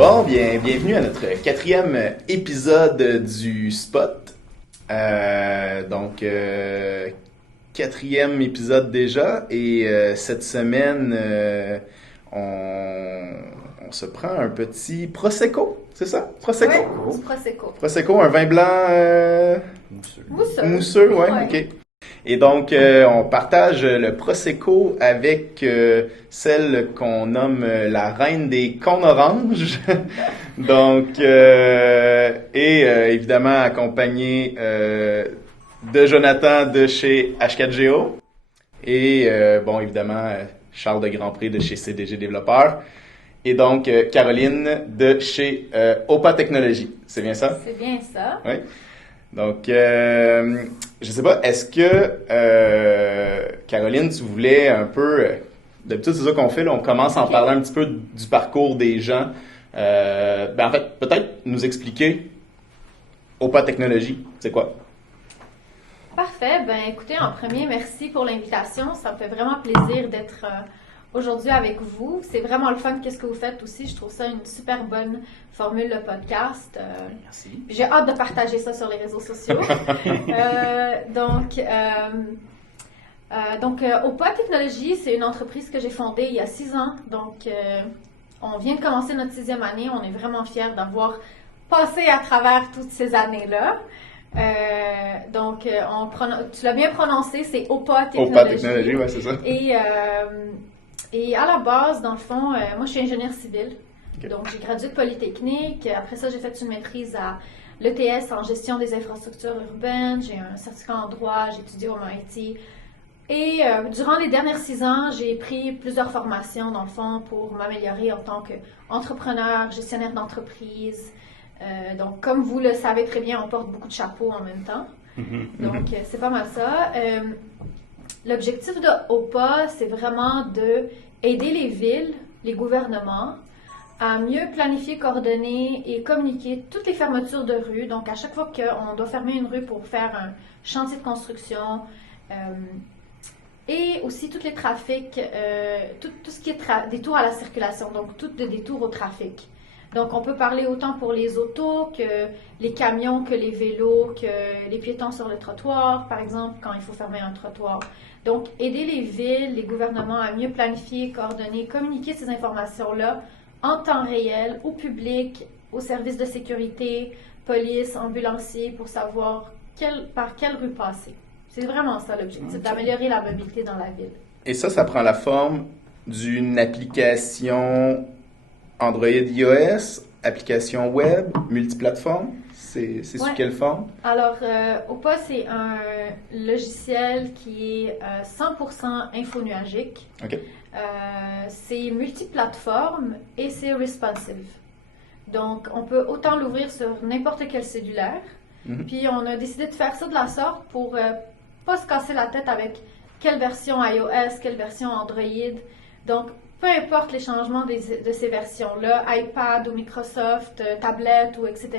Bon, bienvenue à notre 4e épisode du Spot. Donc, 4e épisode déjà, et cette semaine, on se prend un petit Prosecco, c'est ça? Prosecco? Oui, du Prosecco. Prosecco, un vin blanc mousseux, ouais, ok. Et donc, on partage le Prosecco avec celle qu'on nomme la reine des cônes oranges. Donc, évidemment accompagné de Jonathan de chez H4GO et, évidemment, Charles de Grandpré de chez CDG Développeurs. Et donc, Caroline de chez OPA Technologies. C'est bien ça? C'est bien ça. Oui. Donc, je sais pas, est-ce que, Caroline, tu voulais un peu, d'habitude c'est ça qu'on fait, là, on commence à en parler un petit peu du parcours des gens. En fait, peut-être nous expliquer OPA Technologies, c'est quoi? Parfait. Ben, écoutez, en premier, merci pour l'invitation. Ça me fait vraiment plaisir d'être aujourd'hui avec vous. C'est vraiment le fun qu'est-ce que vous faites aussi. Je trouve ça une super bonne formule de podcast. Merci. J'ai hâte de partager ça sur les réseaux sociaux. OPA Technologies, c'est une entreprise que j'ai fondée il y a 6 ans. Donc, on vient de commencer notre 6e année. On est vraiment fiers d'avoir passé à travers toutes ces années-là. Tu l'as bien prononcé, c'est OPA Technologies. OPA Technologies, oui, c'est ça. Et à la base, dans le fond, moi, je suis ingénieure civile. Okay. Donc, j'ai gradué de Polytechnique. Après ça, j'ai fait une maîtrise à l'ETS en gestion des infrastructures urbaines. J'ai un certificat en droit. J'ai étudié au MIT. Et durant les dernières 6 ans, j'ai pris plusieurs formations, dans le fond, pour m'améliorer en tant qu'entrepreneur, gestionnaire d'entreprise. Donc, comme vous le savez très bien, on porte beaucoup de chapeaux en même temps. Donc, c'est pas mal ça. L'objectif de OPA, c'est vraiment d'aider les villes, les gouvernements, à mieux planifier, coordonner et communiquer toutes les fermetures de rues. Donc, à chaque fois qu'on doit fermer une rue pour faire un chantier de construction, et aussi tous les trafics, tout ce qui est détour à la circulation, donc tout de détour au trafic. Donc, on peut parler autant pour les autos que les camions, que les vélos, que les piétons sur le trottoir, par exemple, quand il faut fermer un trottoir. Donc, aider les villes, les gouvernements à mieux planifier, coordonner, communiquer ces informations-là en temps réel au public, aux services de sécurité, police, ambulanciers, pour savoir par quelle rue passer. C'est vraiment ça l'objectif, d'améliorer la mobilité dans la ville. Et ça prend la forme d'une application Android iOS, application web, multiplateforme? C'est sous quelle forme? Alors, OPA, c'est un logiciel qui est 100% infonuagique. OK. C'est multiplateforme et c'est responsive. Donc, on peut autant l'ouvrir sur n'importe quel cellulaire. Puis, on a décidé de faire ça de la sorte pour pas se casser la tête avec quelle version iOS, quelle version Android. Donc, peu importe les changements de ces versions-là, iPad ou Microsoft, tablette ou etc.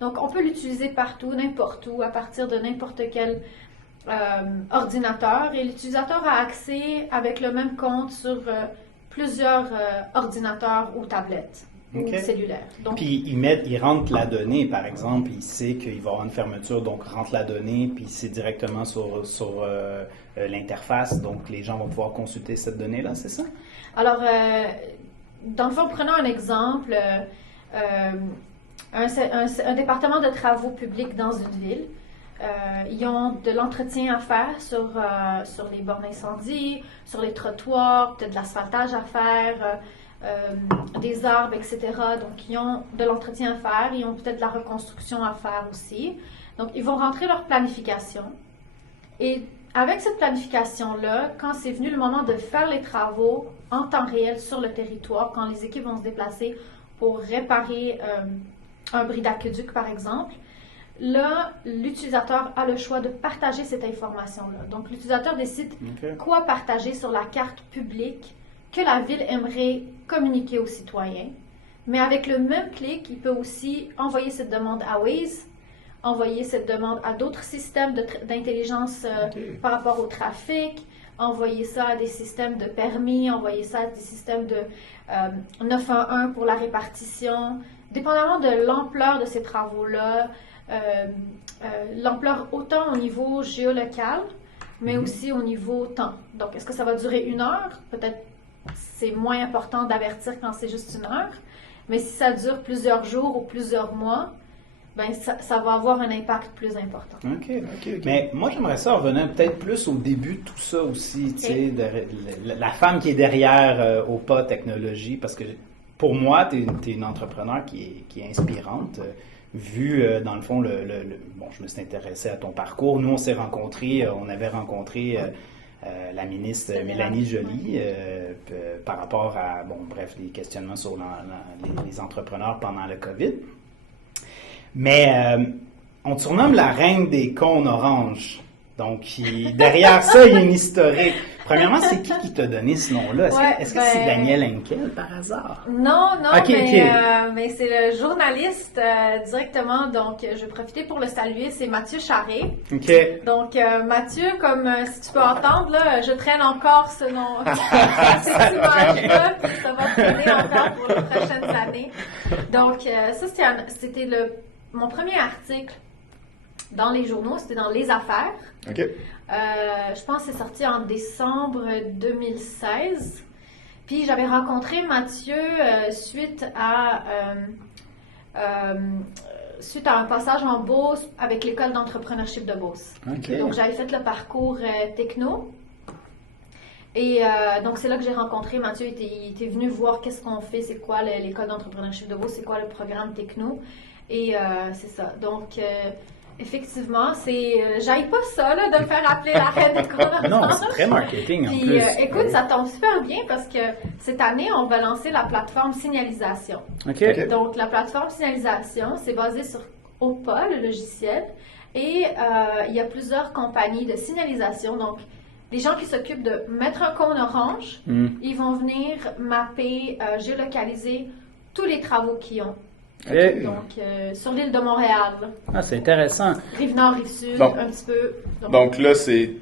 Donc, on peut l'utiliser partout, n'importe où, à partir de n'importe quel ordinateur. Et l'utilisateur a accès avec le même compte sur plusieurs ordinateurs ou tablettes ou cellulaires. Donc, puis, il rentre la donnée, par exemple, il sait qu'il va y avoir une fermeture, donc rentre la donnée, puis c'est directement sur l'interface, donc les gens vont pouvoir consulter cette donnée-là, c'est ça? Alors, dans le fond, prenons un exemple, un département de travaux publics dans une ville. Ils ont de l'entretien à faire sur les bornes incendie, sur les trottoirs, peut-être de l'asphaltage à faire, des arbres, etc. Donc, ils ont de l'entretien à faire, ils ont peut-être de la reconstruction à faire aussi. Donc, ils vont rentrer leur planification. Et avec cette planification-là, quand c'est venu le moment de faire les travaux en temps réel sur le territoire, quand les équipes vont se déplacer pour réparer un bris d'aqueduc, par exemple, là, l'utilisateur a le choix de partager cette information-là. Donc, l'utilisateur décide quoi partager sur la carte publique que la ville aimerait communiquer aux citoyens. Mais avec le même clic, il peut aussi envoyer cette demande à Waze, envoyer cette demande à d'autres systèmes d'intelligence par rapport au trafic, envoyer ça à des systèmes de permis, envoyer ça à des systèmes de 911 pour la répartition. Dépendamment de l'ampleur de ces travaux-là, l'ampleur autant au niveau géolocal, mais aussi au niveau temps. Donc, est-ce que ça va durer 1 heure? Peut-être c'est moins important d'avertir quand c'est juste 1 heure. Mais si ça dure plusieurs jours ou plusieurs mois, ben ça va avoir un impact plus important. OK. Mais moi, j'aimerais ça revenir peut-être plus au début de tout ça aussi, tu sais, la femme qui est derrière OPA Technologies, parce que pour moi, tu es une entrepreneur qui est inspirante. Vu, dans le fond, bon, je me suis intéressé à ton parcours. Nous, on s'est rencontrés, on avait rencontré la ministre Mélanie Joly par rapport à, bon, bref, des questionnements sur les entrepreneurs pendant le COVID. Mais on te surnomme la reine des cônes oranges. Donc, derrière ça, il y a une historique. Premièrement, c'est qui t'a donné ce nom-là? Est-ce que c'est Daniel Henkel, par hasard? Non, Okay. Mais c'est le journaliste directement. Donc, je vais profiter pour le saluer. C'est Mathieu Charret. OK. Donc, Mathieu, comme si tu peux entendre, là, je traîne encore ce nom, cette image-là, puis ça va traîner encore pour les prochaines années. Donc, ça, c'était mon premier article dans les journaux, c'était dans Les Affaires. OK. Je pense que c'est sorti en décembre 2016. Puis j'avais rencontré Mathieu suite à un passage en Beauce avec l'école d'entrepreneurship de Beauce. Okay. Donc j'avais fait le parcours techno. Et donc c'est là que j'ai rencontré Mathieu. Il était venu voir qu'est-ce qu'on fait, c'est quoi l'école d'entrepreneurship de Beauce, c'est quoi le programme techno. Et c'est ça. Donc effectivement, j'aille pas ça là, de me faire appeler la reine des cônes. Non, c'est très marketing en Puis, plus. écoute, ça tombe super bien parce que cette année, on va lancer la plateforme Signalisation. OK. Donc, la plateforme Signalisation, c'est basé sur OPA, le logiciel, et il y a plusieurs compagnies de signalisation. Donc, les gens qui s'occupent de mettre un cône orange, ils vont venir mapper, géolocaliser tous les travaux qu'ils ont. Okay. Donc, sur l'île de Montréal. Ah, c'est intéressant. Rive-Nord, Rive-Sud, Donc, un petit peu. Donc là, c'est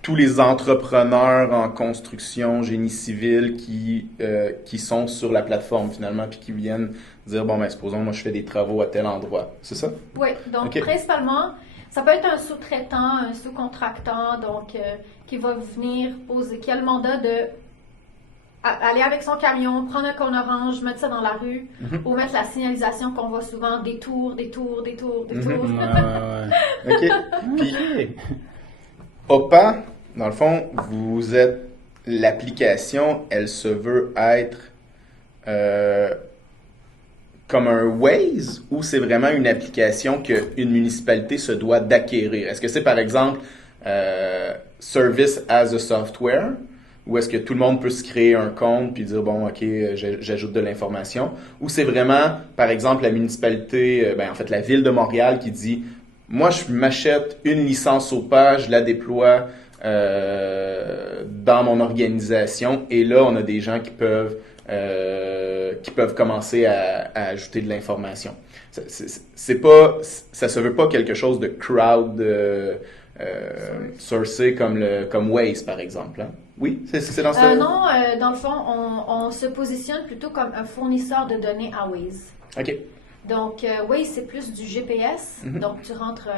tous les entrepreneurs en construction, génie civil qui sont sur la plateforme finalement, puis qui viennent dire, bon, ben, supposons, moi, je fais des travaux à tel endroit. C'est ça? Oui, donc Okay. principalement, ça peut être un sous-traitant, un sous-contractant, donc qui va venir poser, qui a le mandat de aller avec son camion, prendre un cône orange, mettre ça dans la rue, ou mettre la signalisation qu'on voit souvent, des tours. Ouais. OK. Puis, OPA, dans le fond, vous êtes l'application, elle se veut être comme un Waze, ou c'est vraiment une application qu'une municipalité se doit d'acquérir? Est-ce que c'est, par exemple, Service as a Software, ou est-ce que tout le monde peut se créer un compte puis dire, bon, OK, j'ajoute de l'information? Ou c'est vraiment, par exemple, la municipalité, en fait, la Ville de Montréal qui dit, moi, je m'achète une licence OPA, je la déploie dans mon organisation, et là, on a des gens qui peuvent commencer à ajouter de l'information. C'est pas, ça se veut pas quelque chose de crowd sourcé comme Waze, par exemple. Hein? Oui, c'est dans ce... Non, dans le fond, on se positionne plutôt comme un fournisseur de données à Waze. OK. Donc, Waze, c'est plus du GPS. Donc, tu rentres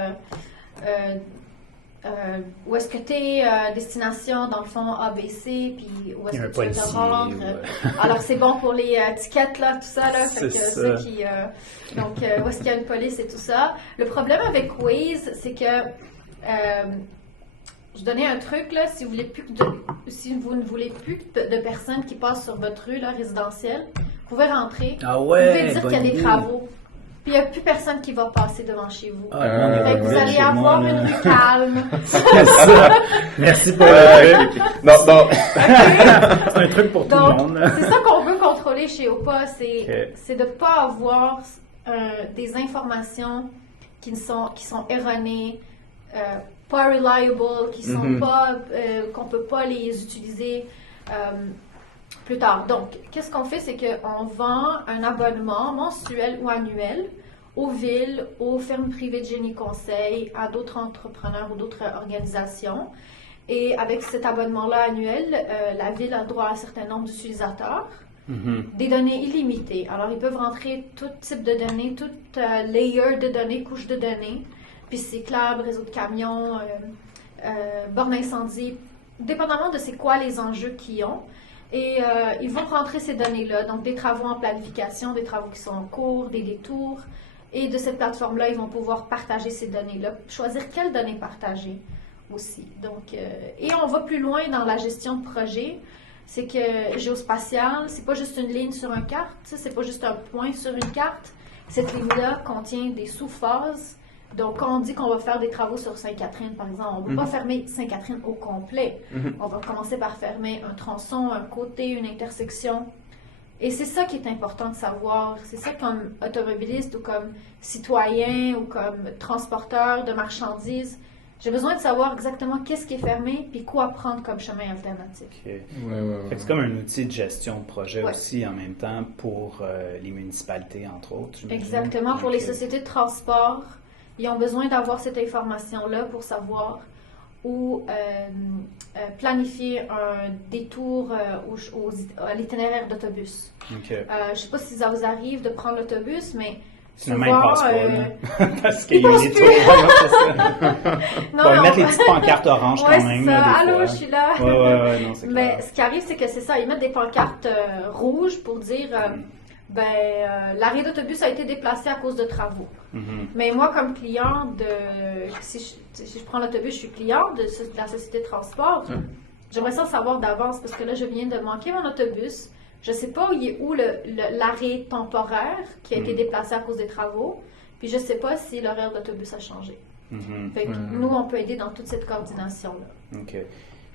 où est-ce que tu es, destination, dans le fond, ABC, puis où est-ce que tu veux te rendre. Alors, c'est bon pour les tickets, là, tout ça, là. Fait que ceux qui... donc, où est-ce qu'il y a une police et tout ça. Le problème avec Waze, c'est que... je donnais un truc, là, si vous ne voulez plus de personnes qui passent sur votre rue là, résidentielle, vous pouvez rentrer, ah ouais, vous pouvez dire qu'il y a des travaux, puis il n'y a plus personne qui va passer devant chez vous. Fait que vous allez avoir une rue calme. C'est ça. Merci pour le truc. Non. C'est un truc pour tout le monde. C'est ça qu'on veut contrôler chez OPA, c'est de ne pas avoir des informations qui sont erronées, pas reliable, qui sont pas, qu'on peut pas les utiliser plus tard. Donc, qu'est-ce qu'on fait, c'est qu'on vend un abonnement mensuel ou annuel aux villes, aux firmes privées de génie conseil, à d'autres entrepreneurs ou d'autres organisations. Et avec cet abonnement-là annuel, la ville a droit à un certain nombre d'utilisateurs, des données illimitées. Alors, ils peuvent rentrer tout type de données, tout layer de données, couche de données, puis cyclables, réseau de camions, bornes incendie, dépendamment de c'est quoi les enjeux qu'ils ont. Et ils vont rentrer ces données-là, donc des travaux en planification, des travaux qui sont en cours, des détours. Et de cette plateforme-là, ils vont pouvoir partager ces données-là, choisir quelles données partager aussi. Donc, et on va plus loin dans la gestion de projet. C'est que géospatial, c'est pas juste une ligne sur une carte, c'est pas juste un point sur une carte. Cette ligne-là contient des sous-phases. Donc, quand on dit qu'on va faire des travaux sur Sainte-Catherine, par exemple, on ne va pas fermer Sainte-Catherine au complet. On va commencer par fermer un tronçon, un côté, une intersection. Et c'est ça qui est important de savoir. C'est ça comme automobiliste ou comme citoyen ou comme transporteur de marchandises. J'ai besoin de savoir exactement qu'est-ce qui est fermé puis quoi prendre comme chemin alternatif. Okay. C'est comme un outil de gestion de projet aussi en même temps pour les municipalités, entre autres. Exactement. Pour les sociétés de transport, ils ont besoin d'avoir cette information-là pour savoir où planifier un détour à l'itinéraire d'autobus. Je ne sais pas si ça vous arrive de prendre l'autobus, mais finalement, il passe pas, parce qu'il y a une détour. On va mettre les petites pancartes oranges quand même. Allô, je suis là. Non, c'est mais clair. ce qui arrive, c'est que c'est ça. Ils mettent des pancartes rouges pour dire l'arrêt d'autobus a été déplacé à cause de travaux. Mais moi, comme client si je prends l'autobus, je suis client de la société de transport. J'aimerais ça savoir d'avance parce que là, je viens de manquer mon autobus. Je ne sais pas où l'arrêt temporaire qui a été déplacé à cause des travaux. Puis je ne sais pas si l'horaire d'autobus a changé. Fait que nous, on peut aider dans toute cette coordination-là. OK.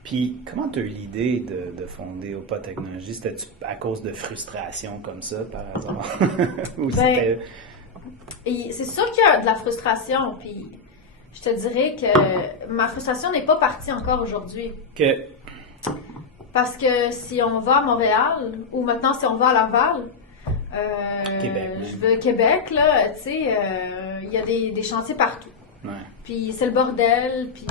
Puis, comment tu as eu l'idée de fonder Opa Technologies? C'était-tu à cause de frustration comme ça, par hasard? Ou c'était... C'est sûr qu'il y a de la frustration, puis je te dirais que ma frustration n'est pas partie encore aujourd'hui. Parce que si on va à Montréal, ou maintenant si on va à Laval, je veux Québec, là, tu sais, il y a des chantiers partout. Puis c'est le bordel, puis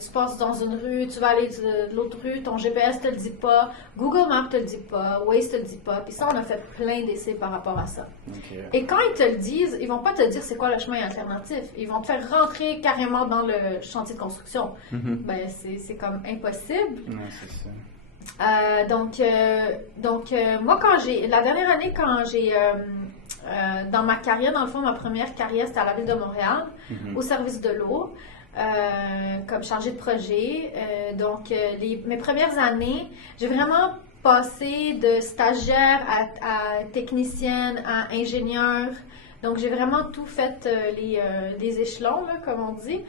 tu passes dans une rue, tu vas aller de l'autre rue, ton GPS te le dit pas, Google Maps te le dit pas, Waze te le dit pas, puis ça, on a fait plein d'essais par rapport à ça. Et quand ils te le disent, ils vont pas te dire c'est quoi le chemin alternatif, ils vont te faire rentrer carrément dans le chantier de construction. Ben, c'est comme impossible. C'est ça. Moi, la dernière année, quand j'ai, dans ma carrière, dans le fond, ma première carrière, c'était à la Ville de Montréal, au service de l'eau, comme chargée de projet. Mes premières années, j'ai vraiment passé de stagiaire à technicienne, à ingénieur. Donc, j'ai vraiment tout fait les échelons, là, comme on dit.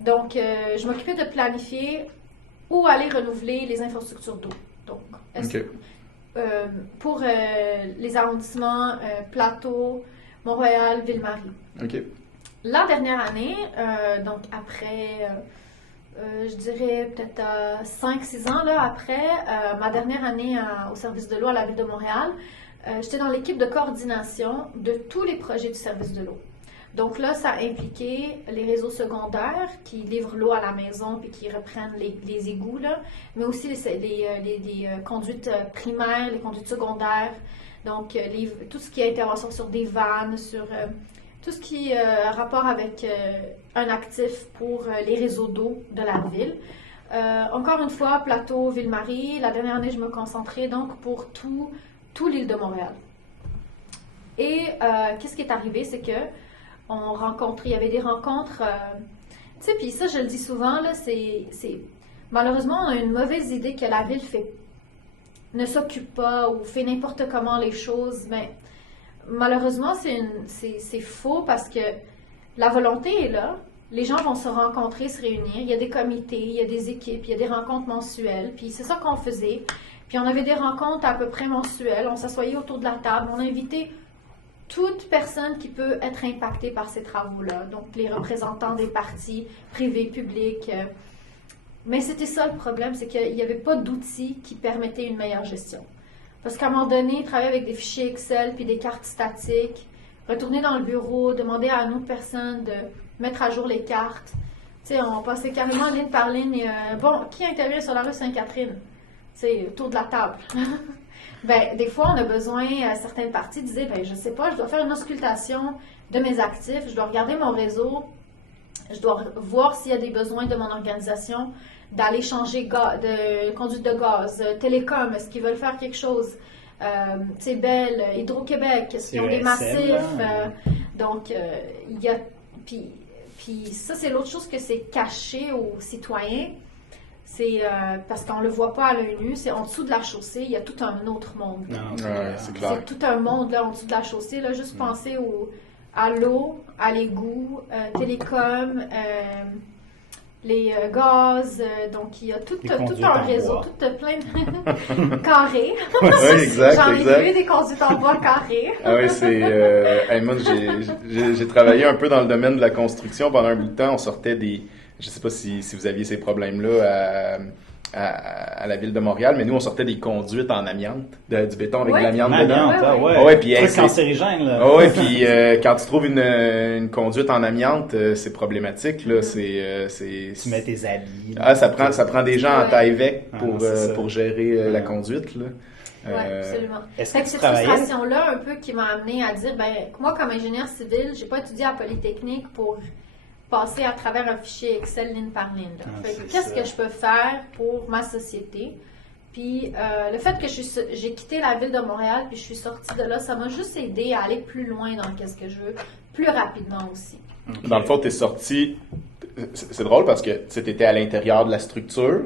Donc, je m'occupais de planifier où aller renouveler les infrastructures d'eau. Donc, pour les arrondissements Plateau, Montréal, Ville-Marie. La dernière année, donc après, je dirais peut-être 5-6 ans là, après ma dernière année au service de l'eau à la Ville de Montréal, j'étais dans l'équipe de coordination de tous les projets du service de l'eau. Donc là, ça impliquait les réseaux secondaires qui livrent l'eau à la maison puis qui reprennent les égouts, là, mais aussi les conduites primaires, les conduites secondaires. Donc, tout ce qui a intervention sur des vannes, sur tout ce qui a rapport avec un actif pour les réseaux d'eau de la ville. Encore une fois, Plateau, Ville-Marie. La dernière année, je me concentrais donc pour tout l'île de Montréal. Et qu'est-ce qui est arrivé, c'est que il y avait des rencontres, tu sais, puis ça, je le dis souvent, là, malheureusement, on a une mauvaise idée que la ville ne s'occupe pas ou fait n'importe comment les choses, mais malheureusement, c'est faux parce que la volonté est là, les gens vont se rencontrer, se réunir, il y a des comités, il y a des équipes, il y a des rencontres mensuelles, puis c'est ça qu'on faisait, puis on avait des rencontres à peu près mensuelles, on s'assoyait autour de la table, on invitait toute personne qui peut être impactée par ces travaux-là, donc les représentants des partis privés, publics. Mais c'était ça le problème, c'est qu'il n'y avait pas d'outils qui permettaient une meilleure gestion. Parce qu'à un moment donné, travailler avec des fichiers Excel puis des cartes statiques, retourner dans le bureau, demander à une autre personne de mettre à jour les cartes, sais, on passait carrément ligne par ligne. Bon, qui intervient sur la rue Sainte-Catherine? C'est autour de la table. Ben, des fois, on a besoin, certaines parties disaient, ben, je sais pas, je dois faire une auscultation de mes actifs, je dois regarder mon réseau, je dois voir s'il y a des besoins de mon organisation, d'aller changer de conduite de gaz, télécom, est-ce qu'ils veulent faire quelque chose? C'est Bell, Hydro-Québec, est-ce qu'ils ont des massifs? Donc, il y a... Puis ça, c'est l'autre chose que c'est caché aux citoyens. C'est parce qu'on ne le voit pas à l'œil nu, c'est en dessous de la chaussée, il y a tout un autre monde. C'est clair. C'est tout un monde là, en dessous de la chaussée. Là, juste penser à l'eau, à l'égout, télécom, les gaz. Donc, il y a tout un réseau, tout plein de carrés. Oui, exact. J'en ai vu des conduites en bois carrés. Ah oui, c'est... moi, j'ai travaillé un peu dans le domaine de la construction pendant un bout de temps. On sortait des... Je ne sais pas si vous aviez ces problèmes-là à la ville de Montréal, mais nous, on sortait des conduites en amiante, du béton avec de l'amiante dedans. Puis truc cancérigène, là. Puis quand tu trouves une conduite en amiante, c'est problématique, là. Tu mets tes habits. Ça prend des gens en taille-vec pour gérer la conduite, là. Oui, absolument. Est-ce que cette frustration-là, un peu, qui m'a amené à dire, ben, moi, comme ingénieur civil, j'ai pas étudié à Polytechnique pour passer à travers un fichier Excel ligne par ligne. Qu'est-ce que je peux faire pour ma société? Puis le fait que j'ai quitté la ville de Montréal puis je suis sortie de là, ça m'a juste aidé à aller plus loin dans qu'est-ce que je veux, plus rapidement aussi. Okay. Dans le fond, tu es sorti... C'est drôle parce que tu étais à l'intérieur de la structure,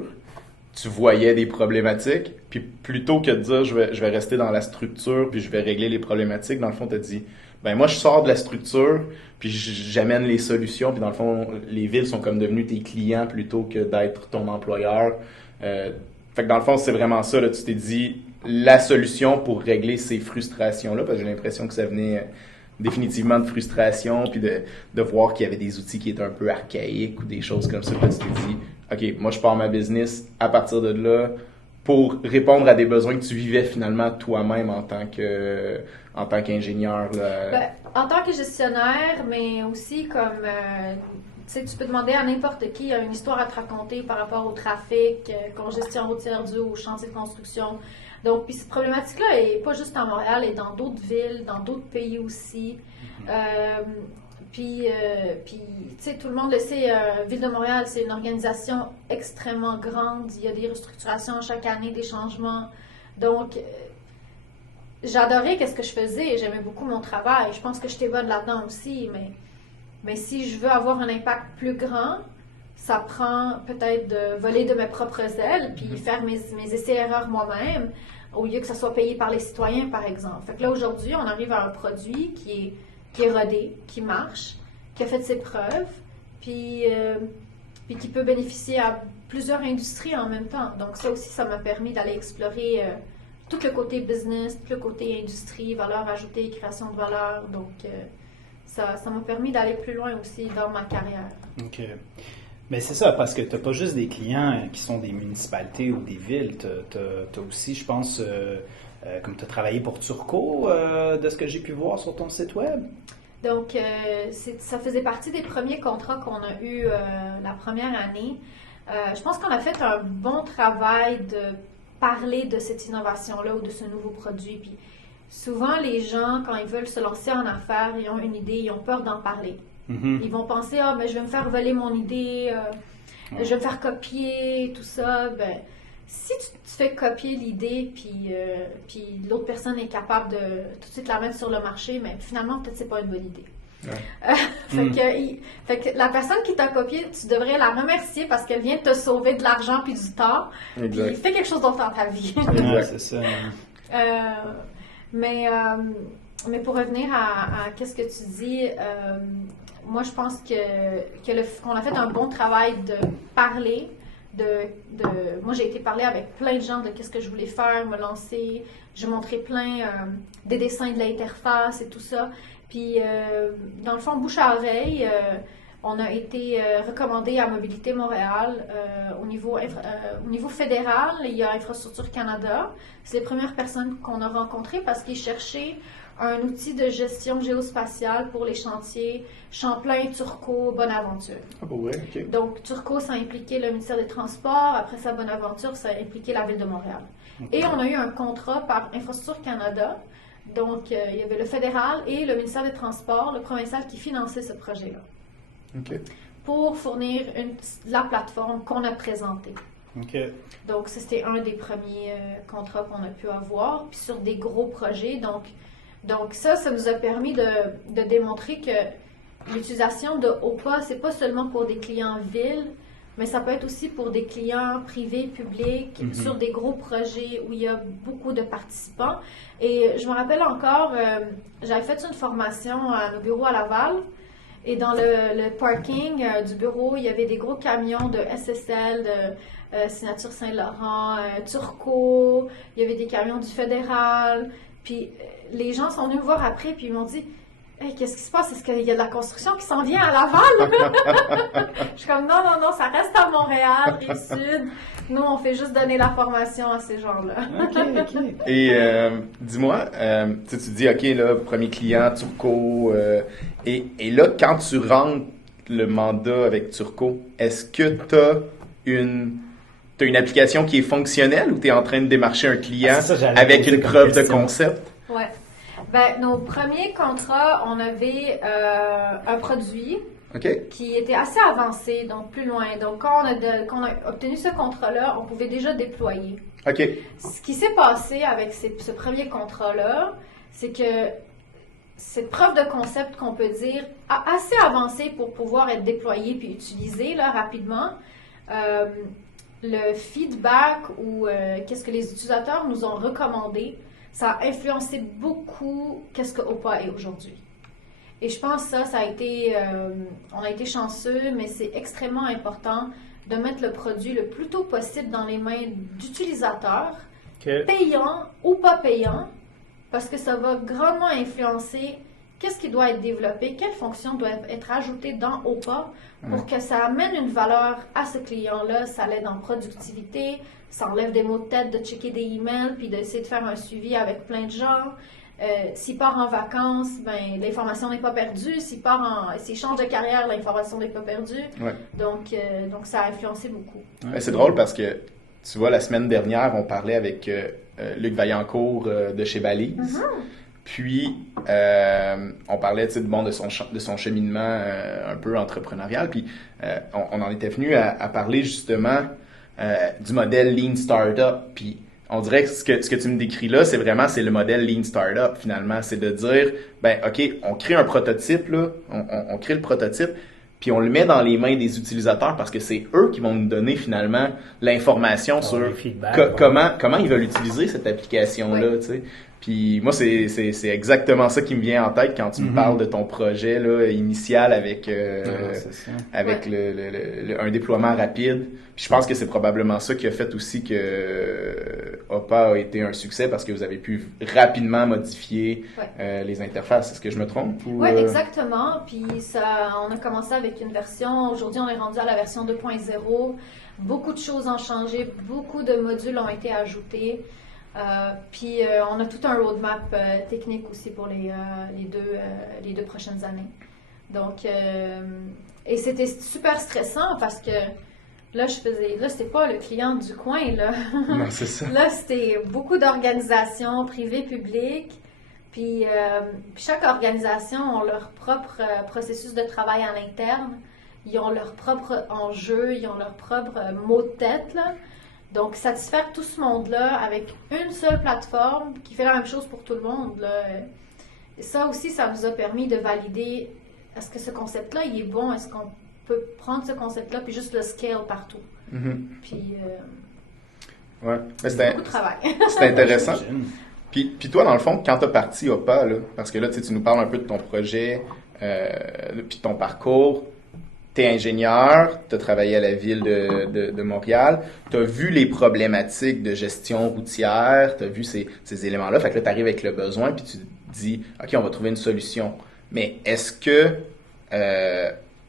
tu voyais des problématiques, puis plutôt que de dire je vais rester dans la structure puis je vais régler les problématiques, dans le fond, tu as dit ben moi je sors de la structure puis j'amène les solutions, puis dans le fond les villes sont comme devenues tes clients plutôt que d'être ton employeur. Fait que dans le fond c'est vraiment ça, là, tu t'es dit la solution pour régler ces frustrations là, parce que j'ai l'impression que ça venait définitivement de frustration, puis de voir qu'il y avait des outils qui étaient un peu archaïques ou des choses comme ça. Puis tu t'es dit ok, moi je pars ma business à partir de là pour répondre à des besoins que tu vivais finalement toi-même en tant qu'ingénieur. Ben, en tant que gestionnaire, mais aussi comme, tu sais, tu peux demander à n'importe qui une histoire à te raconter par rapport au trafic, congestion routière due au chantier de construction. Donc, puis cette problématique-là n'est pas juste à Montréal, elle est dans d'autres villes, dans d'autres pays aussi. Puis, tu sais, tout le monde le sait, Ville de Montréal, c'est une organisation extrêmement grande. Il y a des restructurations chaque année, des changements. Donc, j'adorais ce que je faisais. J'aimais beaucoup mon travail. Je pense que j'étais bonne là-dedans aussi. Mais si je veux avoir un impact plus grand, ça prend peut-être de voler de mes propres ailes puis faire mes essais-erreurs moi-même, au lieu que ça soit payé par les citoyens, par exemple. Fait que là, aujourd'hui, on arrive à un produit qui est rodé, qui marche, qui a fait ses preuves, puis qui peut bénéficier à plusieurs industries en même temps. Donc ça aussi, ça m'a permis d'aller explorer tout le côté business, tout le côté industrie, valeur ajoutée, création de valeur. Donc ça m'a permis d'aller plus loin aussi dans ma carrière. OK. Mais c'est ça, parce que tu n'as pas juste des clients qui sont des municipalités ou des villes. Tu as aussi, je pense, comme tu as travaillé pour Turco, de ce que j'ai pu voir sur ton site web. Donc, ça faisait partie des premiers contrats qu'on a eu la première année. Je pense qu'on a fait un bon travail de parler de cette innovation-là ou de ce nouveau produit. Puis souvent, les gens, quand ils veulent se lancer en affaires, ils ont une idée, ils ont peur d'en parler. Mm-hmm. Ils vont penser, mais je vais me faire voler mon idée, je vais me faire copier, tout ça. Ben, si tu fais copier l'idée, puis l'autre personne est capable de tout de suite la mettre sur le marché, mais finalement, peut-être c'est pas une bonne idée. Ouais. Fait que la personne qui t'a copié, tu devrais la remercier parce qu'elle vient de te sauver de l'argent puis du temps. Puis fais quelque chose d'autre dans ta vie. Ouais, c'est ça. Mais pour revenir à qu'est-ce que tu dis, moi je pense qu'on a fait un bon travail de parler. Moi, j'ai été parler avec plein de gens de qu'est-ce que je voulais faire, me lancer. J'ai montré plein des dessins de l'interface et tout ça. Puis, dans le fond, bouche à oreille, on a été recommandé à Mobilité Montréal. Au niveau fédéral, il y a Infrastructure Canada. C'est les premières personnes qu'on a rencontrées parce qu'ils cherchaient un outil de gestion géospatiale pour les chantiers Champlain, Turcot, Bonaventure. Ah, pour vrai, OK. Donc, Turcot, ça impliquait le ministère des Transports. Après ça, Bonaventure, ça impliquait la Ville de Montréal. Et on a eu un contrat par Infrastructure Canada. Donc, il y avait le fédéral et le ministère des Transports, le provincial, qui finançait ce projet-là. OK. Pour fournir la plateforme qu'on a présentée. OK. Donc, ça, c'était un des premiers contrats qu'on a pu avoir, puis sur des gros projets. Donc ça nous a permis de démontrer que l'utilisation de OPA, c'est pas seulement pour des clients villes, mais ça peut être aussi pour des clients privés, publics, sur des gros projets où il y a beaucoup de participants. Et je me rappelle encore, j'avais fait une formation à nos bureaux à Laval, et dans le parking du bureau, il y avait des gros camions de SSL, de Signature Saint-Laurent, Turcot, il y avait des camions du fédéral. Puis les gens sont venus me voir après, puis ils m'ont dit « Hey, qu'est-ce qui se passe? Est-ce qu'il y a de la construction qui s'en vient à Laval? » Je suis comme « Non, ça reste à Montréal, Rive-Sud. Nous, on fait juste donner la formation à ces gens-là. » OK. Et dis-moi, tu dis, OK, là, premier client, Turcot, et là, quand tu rentres le mandat avec Turcot, est-ce que tu as une application qui est fonctionnelle ou tu es en train de démarcher un client avec une preuve de concept? Oui. Ben, nos premiers contrats, on avait un produit qui était assez avancé, donc plus loin. Donc, quand on a obtenu ce contrat-là, on pouvait déjà déployer. OK. Ce qui s'est passé avec ce premier contrat-là, c'est que cette preuve de concept qu'on peut dire assez avancée pour pouvoir être déployée puis utilisée là, rapidement. Le feedback ou qu'est-ce que les utilisateurs nous ont recommandé, ça a influencé beaucoup qu'est-ce que OPA est aujourd'hui. Et je pense que ça a été, on a été chanceux, mais c'est extrêmement important de mettre le produit le plus tôt possible dans les mains d'utilisateurs, payants ou pas payants, parce que ça va grandement influencer qu'est-ce qui doit être développé, quelle fonction doit être ajoutée dans OPA pour que ça amène une valeur à ce client-là, ça l'aide en productivité, ça enlève des maux de tête de checker des emails puis d'essayer de faire un suivi avec plein de gens. S'il part en vacances, ben, l'information n'est pas perdue. S'il change de carrière, l'information n'est pas perdue. Ouais. Donc, ça a influencé beaucoup. Ouais, c'est drôle parce que, tu vois, la semaine dernière, on parlait avec Luc Vaillancourt de chez Balise. Puis, on parlait de son cheminement un peu entrepreneurial. Puis, on en était venu à parler justement du modèle Lean Startup. Puis, on dirait que ce que tu me décris là, c'est le modèle Lean Startup finalement. C'est de dire, ben OK, on crée un prototype, là, on crée le prototype, puis on le met dans les mains des utilisateurs parce que c'est eux qui vont nous donner finalement l'information sur comment ils veulent utiliser cette application-là, tu sais. Puis moi, c'est exactement ça qui me vient en tête quand tu me parles de ton projet là, initial avec un déploiement rapide. Puis je pense que c'est probablement ça qui a fait aussi que OPA a été un succès parce que vous avez pu rapidement modifier les interfaces. Est-ce que je me trompe? Oui, exactement. Puis on a commencé avec une version. Aujourd'hui, on est rendu à la version 2.0. Beaucoup de choses ont changé. Beaucoup de modules ont été ajoutés. Puis on a tout un roadmap technique aussi pour les deux prochaines années. Donc, et c'était super stressant parce que là, c'était pas le client du coin, là. Non, c'est ça. Là, c'était beaucoup d'organisations privées, publiques. Puis chaque organisation a leur propre processus de travail à l'interne. Ils ont leur propre enjeu, ils ont leur propre mot de tête, là. Donc, satisfaire tout ce monde-là avec une seule plateforme qui fait la même chose pour tout le monde, là. Et ça aussi, ça nous a permis de valider est-ce que ce concept-là, il est bon? Est-ce qu'on peut prendre ce concept-là puis juste le scale partout? Puis, ouais. c'est beaucoup de travail. C'est intéressant. Puis toi, dans le fond, quand tu as parti OPA, là, parce que là, tu nous parles un peu de ton projet puis de ton parcours, tu es ingénieur, tu as travaillé à la ville de Montréal, tu as vu les problématiques de gestion routière, tu as vu ces éléments-là, fait que là, tu arrives avec le besoin, puis tu te dis, OK, on va trouver une solution. Mais est-ce que,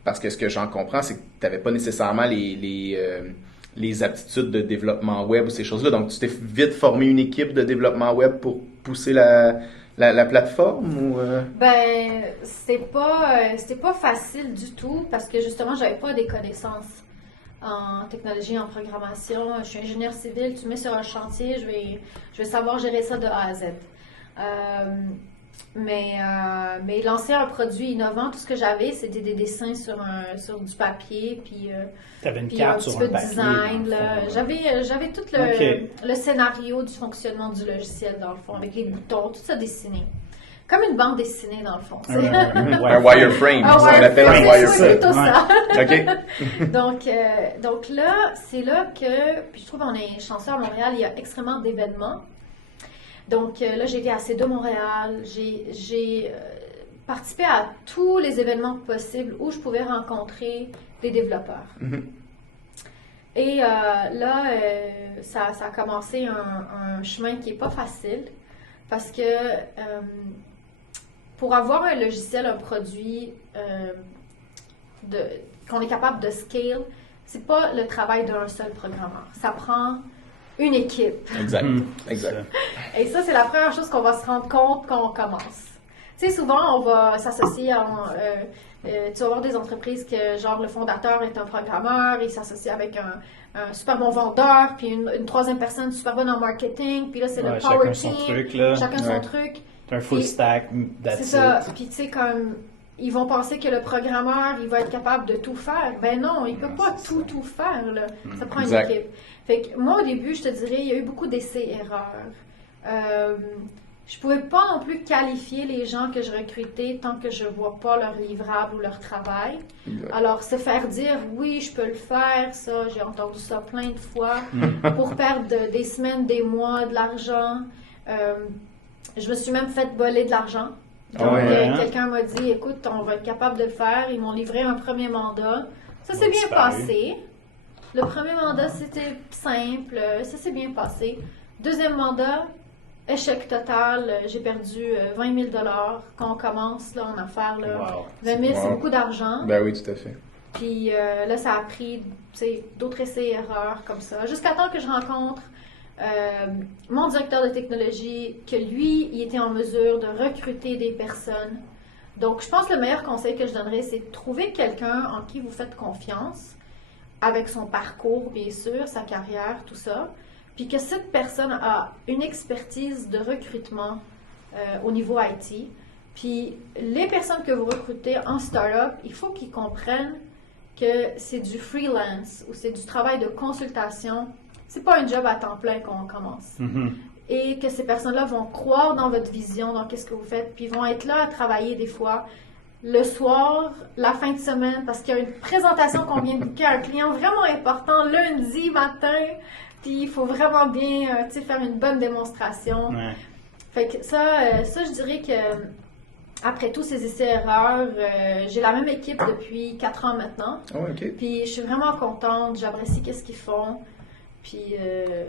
parce que ce que j'en comprends, c'est que tu n'avais pas nécessairement les aptitudes de développement web ou ces choses-là, donc tu t'es vite formé une équipe de développement web pour pousser la plateforme ou... Ben, c'était pas facile du tout parce que justement, j'avais pas des connaissances en technologie, en programmation. Je suis ingénieur civil, tu me mets sur un chantier, je vais savoir gérer ça de A à Z. Mais lancer un produit innovant, tout ce que j'avais, c'était des dessins sur du papier, puis T'avais une puis carte un petit sur peu un de papier. design. dans Là. le fond, là. J'avais tout Ok. le scénario du fonctionnement du logiciel, dans le fond, avec les boutons, tout ça dessiné. Comme une bande dessinée, dans le fond. tu sais. Un wireframe, Ah, ça, on appelle un c'est wireframe. plutôt ça. OK. Donc là, c'est là que, puis je trouve qu'on est chanceux à Montréal, il y a extrêmement d'événements. Donc là, j'ai été à C2 Montréal, j'ai participé à tous les événements possibles où je pouvais rencontrer des développeurs. Et là, ça a commencé un chemin qui n'est pas facile parce que pour avoir un logiciel, un produit qu'on est capable de scale, c'est pas le travail d'un seul programmeur. Ça prend une équipe. Exact. Mhm. Exact. Et ça, c'est la première chose qu'on va se rendre compte quand on commence. Tu sais, souvent, on va s'associer tu vas voir des entreprises que, genre, le fondateur est un programmeur, il s'associe avec un super bon vendeur, puis une troisième personne super bonne en marketing, puis là, c'est le Ouais, power chacun son team. truc, là. Chacun Ouais. son truc. T'as un full Puis- stack, C'est that's ça. it. Puis, tu sais, comme, ils vont penser que le programmeur, il va être capable de tout faire. Ben non, il peut Non, pas c'est tout faire, là. Ça prend Exact. une équipe. Fait que moi, au début, je te dirais, il y a eu beaucoup d'essais-erreurs. Je pouvais pas non plus qualifier les gens que je recrutais tant que je vois pas leur livrable ou leur travail. Exact. Alors, se faire dire, oui, je peux le faire, ça, j'ai entendu ça plein de fois, pour perdre des semaines, des mois, de l'argent. Je me suis même fait voler de l'argent. Donc, Ah ouais, hein? quelqu'un m'a dit, écoute, on va être capable de le faire. Ils m'ont livré un premier mandat. Ça s'est bien disparu. passé. Le premier mandat, c'était simple. Ça s'est bien passé. Deuxième mandat, échec total. J'ai perdu 20 000 quand on commence là, en affaires. Là. Wow. 20 000, c'est Wow. beaucoup d'argent. Ben oui, tout à fait. Puis là, ça a pris tu sais, d'autres essais-erreurs comme ça. Jusqu'à temps que je rencontre mon directeur de technologie, que lui, il était en mesure de recruter des personnes. Donc, je pense que le meilleur conseil que je donnerais, c'est de trouver quelqu'un en qui vous faites confiance, avec son parcours, bien sûr, sa carrière, tout ça, puis que cette personne a une expertise de recrutement au niveau IT. Puis, les personnes que vous recrutez en startup, il faut qu'ils comprennent que c'est du freelance ou c'est du travail de consultation. C'est pas un job à temps plein qu'on commence. Mhm. Et que ces personnes-là vont croire dans votre vision, dans qu'est-ce que vous faites, puis vont être là à travailler des fois le soir, la fin de semaine, parce qu'il y a une présentation qu'on vient de booker à un client vraiment important lundi matin, puis il faut vraiment bien tu sais, faire une bonne démonstration. Ouais. Fait que ça, je dirais que après tous ces essais-erreurs, j'ai la même équipe depuis 4 ans maintenant. Ah ouais, OK. Puis je suis vraiment contente, j'apprécie qu'est-ce qu'ils font. Puis,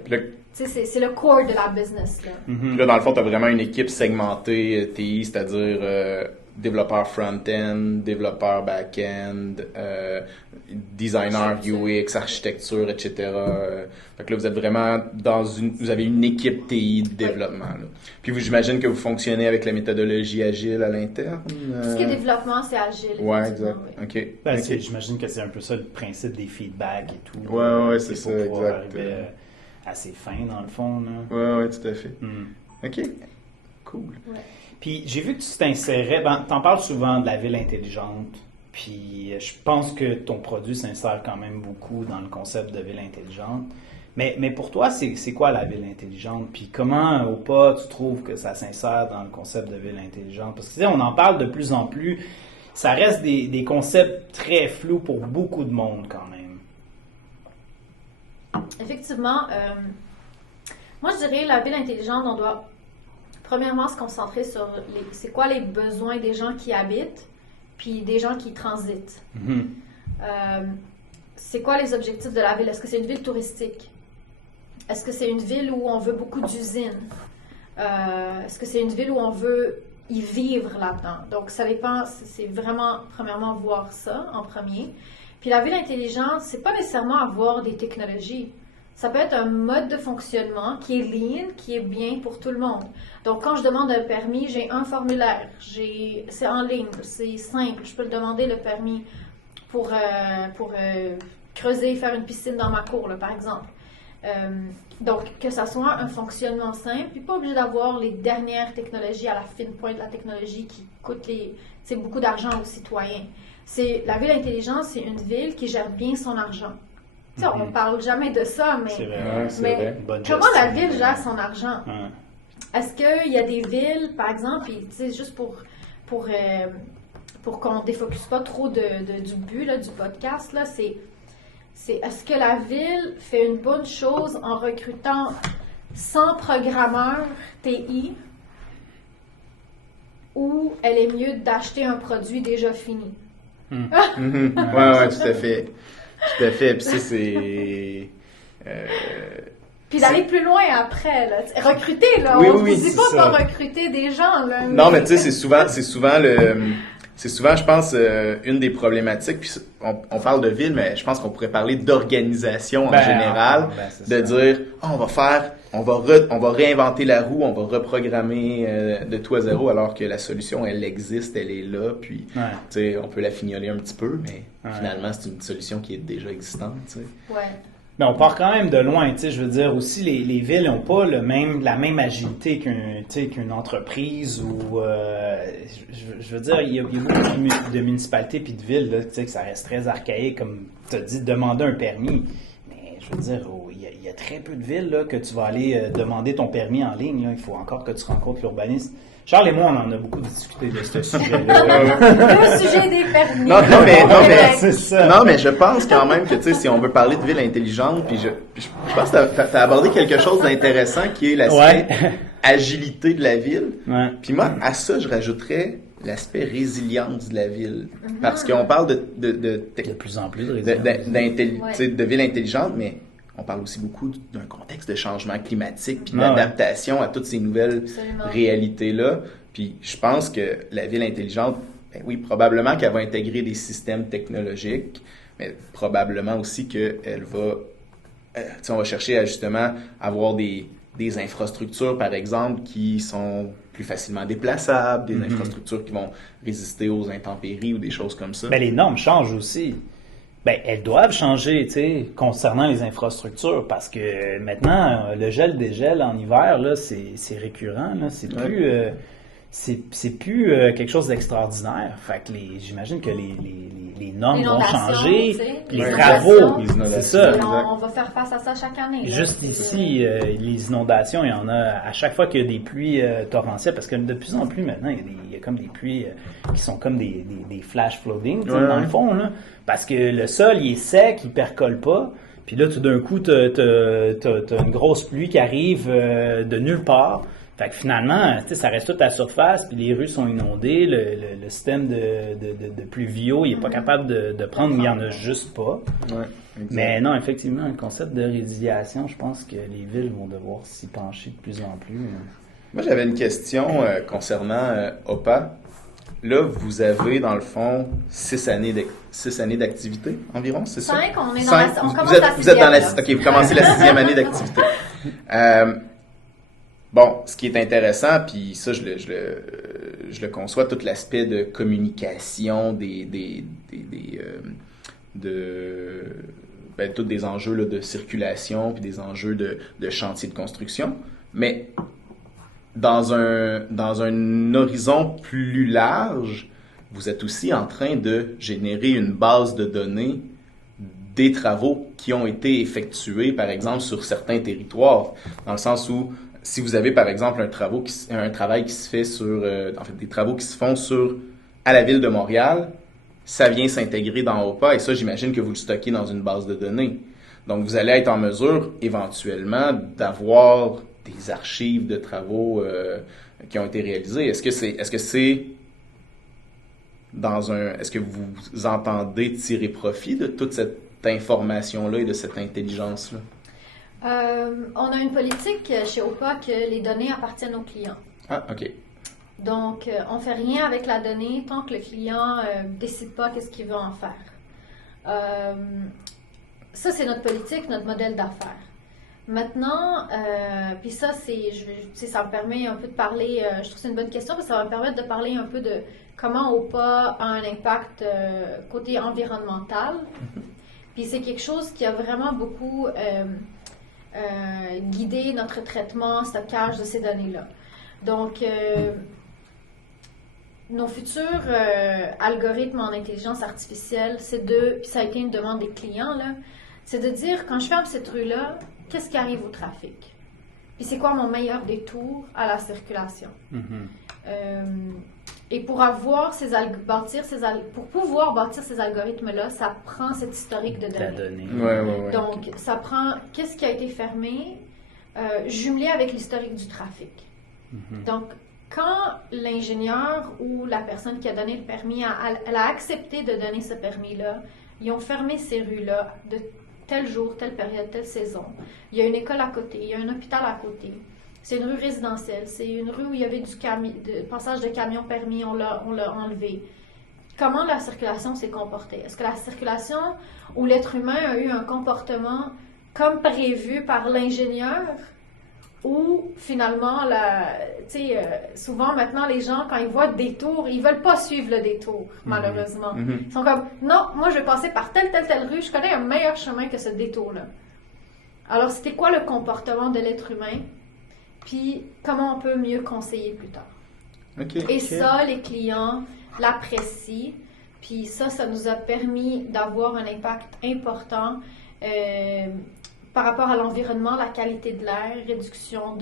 Puis là, tu sais, c'est le core de la business, là. Mhm. puis là, dans le fond, tu as vraiment une équipe segmentée TI, c'est-à-dire développeur front-end, développeur back-end, designer UX, architecture, etc. Fait que là, vous êtes vraiment vous avez une équipe TI de développement. Là. Puis j'imagine que vous fonctionnez avec la méthodologie agile à l'interne. Tout ce qui est développement, c'est agile. Ouais, effectivement, exact. oui. OK. Ben, OK. j'imagine que c'est un peu ça le principe des feedbacks et tout. Ouais, c'est Il faut ça, pouvoir exact. arriver à ses fins, dans le fond. Là. Ouais, tout à fait. Mhm. OK. Cool. Puis j'ai vu que tu t'insérais, t'en parles souvent de la ville intelligente, puis je pense que ton produit s'insère quand même beaucoup dans le concept de ville intelligente. Mais pour toi, c'est quoi la ville intelligente? Puis comment, au pas, tu trouves que ça s'insère dans le concept de ville intelligente? Parce que tu sais, on en parle de plus en plus. Ça reste des concepts très flous pour beaucoup de monde quand même. Effectivement, moi je dirais la ville intelligente, on doit premièrement se concentrer sur c'est quoi les besoins des gens qui habitent, puis des gens qui transitent. Mhm. C'est quoi les objectifs de la ville? Est-ce que c'est une ville touristique? Est-ce que c'est une ville où on veut beaucoup d'usines? Est-ce que c'est une ville où on veut y vivre là-dedans? Donc, ça dépend, c'est vraiment, premièrement, voir ça en premier. Puis la ville intelligente, c'est pas nécessairement avoir des technologies. Ça peut être un mode de fonctionnement qui est lean, qui est bien pour tout le monde. Donc, quand je demande un permis, j'ai un formulaire. C'est en ligne, c'est simple. Je peux le demander, le permis, pour creuser, faire une piscine dans ma cour, là, par exemple. Donc, que ça soit un fonctionnement simple, puis pas obligé d'avoir les dernières technologies à la fine pointe de la technologie qui coûtent beaucoup d'argent aux citoyens. La ville intelligente, c'est une ville qui gère bien son argent. On parle jamais de ça, mais, c'est vrai. Comment la ville gère son argent? Est-ce qu'il y a des villes, par exemple, juste pour qu'on ne défocus pas trop du but là, du podcast, là, c'est est-ce que la ville fait une bonne chose en recrutant 100 programmeurs TI ou elle est mieux d'acheter un produit déjà fini? Ouais, tout à fait. Tout à fait. Puis ça, c'est... Puis d'aller plus loin après, là. Recruter, là. Oui, on ne oui, dit pas recruter des gens, là. Non, mais tu sais, c'est souvent, je pense, une des problématiques. Puis on parle de ville, mais je pense qu'on pourrait parler d'organisation en général, de dire, on va réinventer la roue, on va reprogrammer de tout à zéro, alors que la solution, elle existe, elle est là, puis tu sais, on peut la fignoler un petit peu, mais finalement, c'est une solution qui est déjà existante, tu sais. Ouais. Mais on part quand même de loin, tu sais, je veux dire, aussi, les villes n'ont pas la même agilité qu'une entreprise ou, je veux dire, il y a beaucoup de municipalités puis de villes, là, tu sais, que ça reste très archaïque, comme tu as dit, demander un permis. Mais, je veux dire, il y a très peu de villes, là, que tu vas aller demander ton permis en ligne, là. Il faut encore que tu rencontres l'urbaniste. Charles et moi, on en a beaucoup discuté de ce sujet-là. Le sujet des permis. Non, mais je pense quand même que, tu sais, si on veut parler de ville intelligente, puis je pense que t'as abordé quelque chose d'intéressant qui est l'aspect agilité de la ville. Ouais. Puis moi, à ça, je rajouterais l'aspect résilience de la ville. Parce qu'on parle de plus en plus de résilience. De ville intelligente, mais on parle aussi beaucoup d'un contexte de changement climatique puis d'adaptation à toutes ces nouvelles réalités-là. Puis je pense que la ville intelligente, ben oui, probablement qu'elle va intégrer des systèmes technologiques, mais probablement aussi qu'elle va, on va chercher à justement avoir des infrastructures, par exemple, qui sont plus facilement déplaçables, des infrastructures qui vont résister aux intempéries ou des choses comme ça. Mais les normes changent aussi. Ben, elles doivent changer, tu sais, concernant les infrastructures, parce que maintenant, le gel-dégel en hiver, là, c'est récurrent, là, c'est plus quelque chose d'extraordinaire. Fait que j'imagine que les normes vont changer, les travaux, c'est ça. On va faire face à ça chaque année. Là. Juste ici, les inondations, il y en a à chaque fois qu'il y a des pluies torrentielles, parce que de plus en plus maintenant, il y a comme des pluies qui sont comme des flash flooding, dans le fond, là, parce que le sol, il est sec, il percole pas. Puis là, tout d'un coup, t'as une grosse pluie qui arrive de nulle part. Fait que finalement, ça reste tout à la surface, puis les rues sont inondées, le système de pluvio, il est pas capable de prendre, il n'y en a juste pas. Ouais, mais non, effectivement, le concept de résiliation, je pense que les villes vont devoir s'y pencher de plus en plus. Moi, j'avais une question concernant OPA. Là, vous avez, dans le fond, 6 années d'activité environ, c'est ça? 5, on commence la 6e. OK, vous commencez la 6e année d'activité. Bon, ce qui est intéressant, puis ça, je le conçois, tout l'aspect de communication, tous des enjeux là, de circulation, puis des enjeux de chantier de construction. Mais dans un horizon plus large, vous êtes aussi en train de générer une base de données des travaux qui ont été effectués, par exemple, sur certains territoires, dans le sens où si vous avez, par exemple, un travail qui se fait des travaux qui se font à la Ville de Montréal, ça vient s'intégrer dans OPA, et ça, j'imagine que vous le stockez dans une base de données. Donc, vous allez être en mesure, éventuellement, d'avoir des archives de travaux qui ont été réalisés. Est-ce que vous entendez tirer profit de toute cette information-là et de cette intelligence-là? On a une politique chez OPA que les données appartiennent aux clients. Ah, OK. Donc, on ne fait rien avec la donnée tant que le client ne décide pas qu'est-ce qu'il veut en faire. Ça, c'est notre politique, notre modèle d'affaires. Maintenant, puis ça, ça me permet un peu de parler, je trouve que c'est une bonne question, parce que ça va me permettre de parler un peu de comment OPA a un impact côté environnemental. Puis c'est quelque chose qui a vraiment beaucoup guidé notre traitement, stockage de ces données-là. Donc, nos futurs algorithmes en intelligence artificielle, puis ça a été une demande des clients, là, c'est de dire, quand je ferme cette rue-là, qu'est-ce qui arrive au trafic? Puis c'est quoi mon meilleur détour à la circulation? Et pour pouvoir bâtir ces algorithmes-là, ça prend cet historique de données. Ouais. Donc, ça prend qu'est-ce qui a été fermé, jumelé avec l'historique du trafic. Donc, quand l'ingénieur ou la personne qui a donné le permis, elle a accepté de donner ce permis-là, ils ont fermé ces rues-là de tel jour, telle période, telle saison. Il y a une école à côté, il y a un hôpital à côté. C'est une rue résidentielle, c'est une rue où il y avait du passage de camions permis, on l'a enlevé. Comment la circulation s'est comportée? Est-ce que la circulation où l'être humain a eu un comportement comme prévu par l'ingénieur? Ou finalement, souvent maintenant, les gens, quand ils voient le détour, ils veulent pas suivre le détour, malheureusement. Ils sont comme, non, moi je vais passer par telle rue, je connais un meilleur chemin que ce détour-là. Alors, c'était quoi le comportement de l'être humain? Puis, comment on peut mieux conseiller plus tard? Et ça, les clients l'apprécient. Puis ça nous a permis d'avoir un impact important par rapport à l'environnement, la qualité de l'air, réduction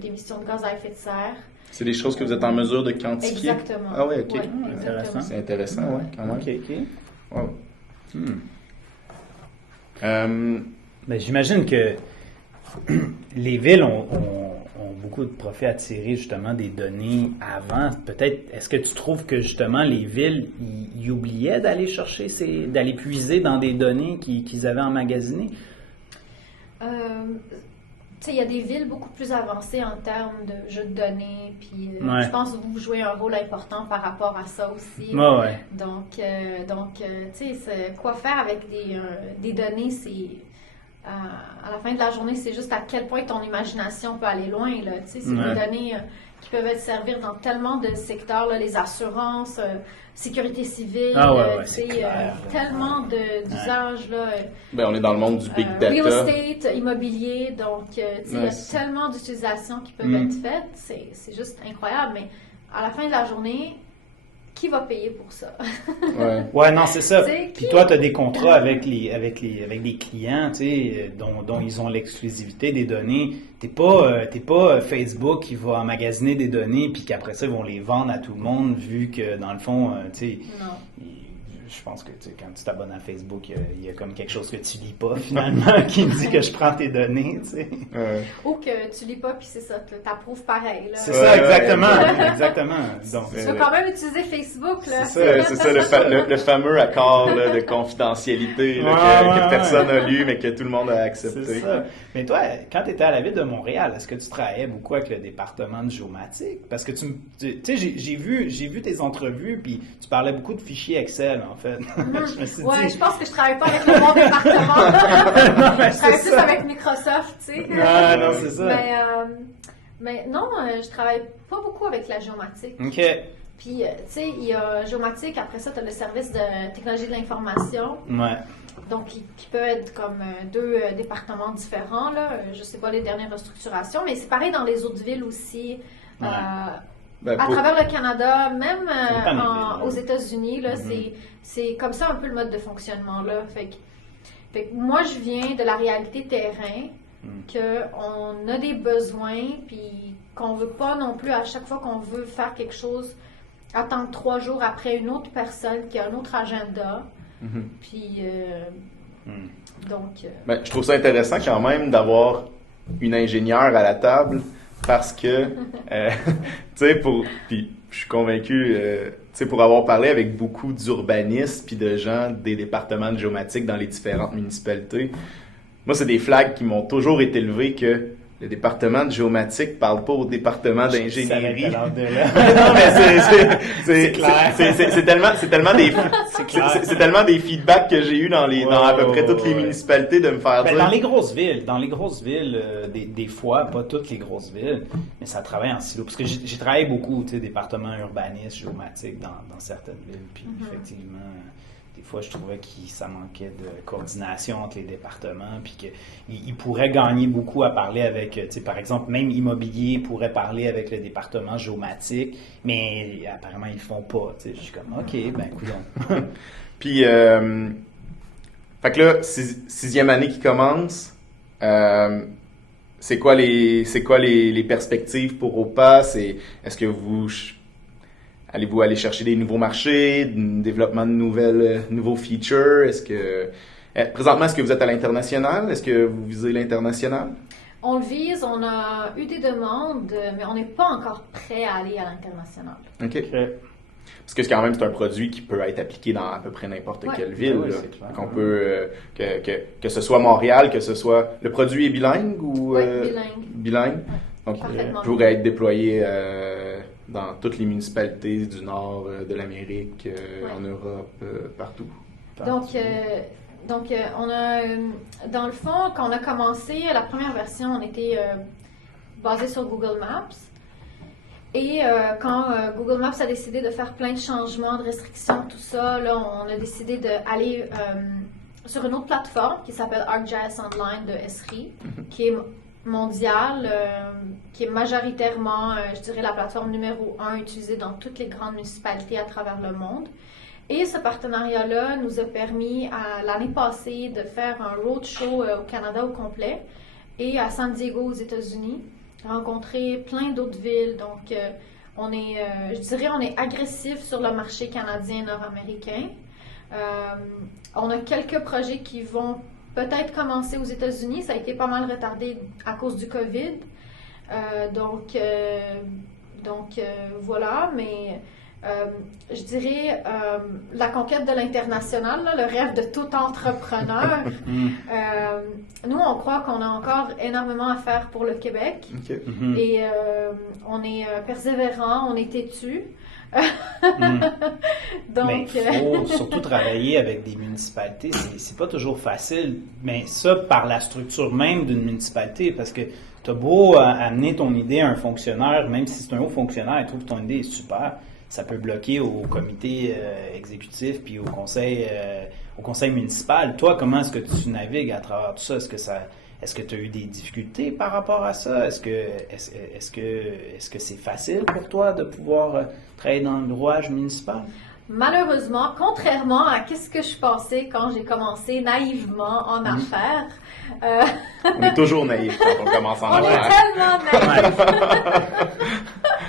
d'émissions de gaz à effet de serre. C'est des choses que vous êtes en mesure de quantifier? Exactement. Ah oui, OK. Ouais, intéressant. C'est intéressant, ouais, quand même. OK. Wow. Ben, j'imagine que les villes ont beaucoup de profits à tirer justement des données avant. Peut-être, est-ce que tu trouves que justement les villes, ils oubliaient d'aller chercher, d'aller puiser dans des données qu'ils avaient emmagasinées? Il y a des villes beaucoup plus avancées en termes de jeux de données, puis je pense que vous jouez un rôle important par rapport à ça aussi. Ouais. Donc quoi faire avec des données, c'est à la fin de la journée, c'est juste à quel point ton imagination peut aller loin. C'est des données qui peuvent être servir dans tellement de secteurs, là, les assurances, sécurité civile, tellement d'usages. On est dans le monde du big data. Real estate, immobilier, donc il y a tellement d'utilisations qui peuvent être faites, c'est juste incroyable, mais à la fin de la journée, qui va payer pour ça? Ouais, non, c'est ça. Puis toi, tu as des contrats avec des clients, dont ils ont l'exclusivité des données. T'es pas Facebook qui va emmagasiner des données puis qu'après ça, ils vont les vendre à tout le monde, vu que, dans le fond, je pense que quand tu t'abonnes à Facebook, il y a comme quelque chose que tu lis pas, finalement, qui me dit que je prends tes données, Ou que tu lis pas, puis c'est ça, t'approuves pareil. Là. C'est ça, exactement. Donc, tu veux quand même utiliser Facebook, là. C'est ça, le fameux accord là, de confidentialité là, que personne n'a lu, mais que tout le monde a accepté. C'est ça. Mais toi, quand tu étais à la Ville de Montréal, est-ce que tu travaillais beaucoup avec le département de géomatique? Parce que j'ai vu tes entrevues, puis tu parlais beaucoup de fichiers Excel, en fait. Je me suis dit... je pense que je travaille pas avec le bon département. Je travaille plus avec Microsoft, tu sais. Non, c'est ça. Mais non, je travaille pas beaucoup avec la géomatique. OK. Puis, il y a géomatique, après ça, tu as le service de technologie de l'information. Ouais. Donc, qui peut être comme deux départements différents, là. Je sais pas les dernières restructurations, mais c'est pareil dans les autres villes aussi. À travers le Canada, même aux États-Unis, là, c'est comme ça un peu le mode de fonctionnement, là. Fait que moi, je viens de la réalité terrain, qu'on a des besoins, puis qu'on veut pas non plus, à chaque fois qu'on veut faire quelque chose, attendre 3 jours après une autre personne qui a un autre agenda. Puis, donc... je trouve ça intéressant quand même d'avoir une ingénieure à la table parce que, puis je suis convaincu, pour avoir parlé avec beaucoup d'urbanistes puis de gens des départements de géomatique dans les différentes municipalités, moi, c'est des flags qui m'ont toujours été levés que le département de géomatique parle pas au département d'ingénierie. Non, mais c'est clair. C'est tellement des feedbacks que j'ai eu dans à peu près toutes les ouais. municipalités de me faire dire. Dans les grosses villes, des fois, pas toutes les grosses villes, mais ça travaille en silo. Parce que j'ai travaillé beaucoup, tu sais, département urbaniste, géomatique dans certaines villes, puis effectivement. Des fois, je trouvais que ça manquait de coordination entre les départements, puis qu'ils pourraient gagner beaucoup à parler avec, tu sais, par exemple, même immobilier pourrait parler avec le département géomatique, mais apparemment, ils le font pas. Tu sais, je suis comme, OK, ben, coudonc. Puis, fait que là, 6e année qui commence, c'est quoi les perspectives pour OPA? Est-ce que allez-vous aller chercher des nouveaux marchés, développement de nouveaux features? Présentement, est-ce que vous êtes à l'international? Est-ce que vous visez l'international? On le vise, on a eu des demandes, mais on n'est pas encore prêt à aller à l'international. OK. Parce que quand même, c'est un produit qui peut être appliqué dans à peu près n'importe quelle ville. Oui, là. c'est clair. Qu'on peut, que ce soit Montréal, que ce soit... Le produit est bilingue ou... Oui, bilingue. Bilingue. Donc, Parfaitement pourrait être déployé dans toutes les municipalités du nord de l'Amérique, en Europe, partout. Donc, on a, dans le fond, quand on a commencé, la première version, on était basé sur Google Maps. Et quand Google Maps a décidé de faire plein de changements, de restrictions, tout ça, là, on a décidé d'aller sur une autre plateforme qui s'appelle ArcGIS Online de Esri, qui est mondiale, qui est majoritairement, je dirais, la plateforme numéro 1 utilisée dans toutes les grandes municipalités à travers le monde. Et ce partenariat-là nous a permis, l'année passée, de faire un roadshow au Canada au complet et à San Diego aux États-Unis, rencontrer plein d'autres villes. Donc, on est agressif sur le marché canadien et nord-américain. On a quelques projets qui vont peut-être commencer aux États-Unis. Ça a été pas mal retardé à cause du COVID. Voilà, mais je dirais la conquête de l'international, là, le rêve de tout entrepreneur. Nous, on croit qu'on a encore énormément à faire pour le Québec. Okay. Et on est persévérant, on est têtu. Donc, mais il faut surtout travailler avec des municipalités. C'est pas toujours facile, mais ça par la structure même d'une municipalité, parce que tu as beau amener ton idée à un fonctionnaire, même si c'est un haut fonctionnaire, il trouve que ton idée est super, ça peut bloquer au comité exécutif puis au conseil municipal. Toi, comment est-ce que tu navigues à travers tout ça? Est-ce que tu as eu des difficultés par rapport à ça? Est-ce que c'est facile pour toi de pouvoir travailler dans le rouage municipal? Malheureusement, contrairement à ce que je pensais quand j'ai commencé naïvement en affaires. On est toujours naïf quand on commence en affaires. On est tellement naïf.